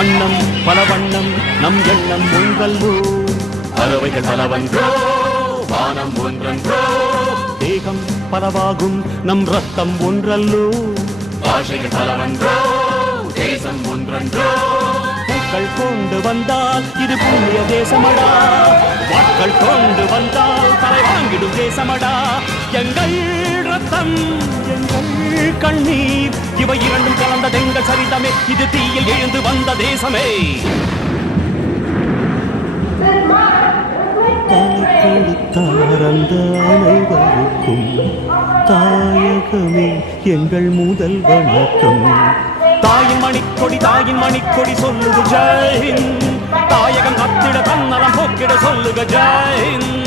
வண்ணம் பல வண்ணம் நம் எண்ணம் ஒன்றல்லோ பறவைகள் பலவன்றோ வானம் ஒன்றன்றோ தேகம் பலவாகும் நம் ரத்தம் ஒன்றல்லோ பாஷைகள் பலவன்றோ தேசம் ஒன்றன்றோ பூக்கள் கொண்டு வந்தால் இது புண்ணிய தேசமடா வாட்கள் கொண்டு வந்தால் தலை வாங்கிடும் தேசமடா எங்கள் ரத்தம் எங்கள் கண்ணீர் இவை இரண்டும் கலந்ததெங்கள் சரிதமே இது தீயில் எழுந்து வந்த தேசமே கொடுத்தார் அந்த அனைவருக்கும் தாயகமே எங்கள் முதல் வணக்கம் தாயின் மணிக்கொடி சொல்லுக ஜெயஹிந்த் தாயகம் கத்திட தன்னலம் போக்கிட சொல்லுக ஜெயஹிந்த்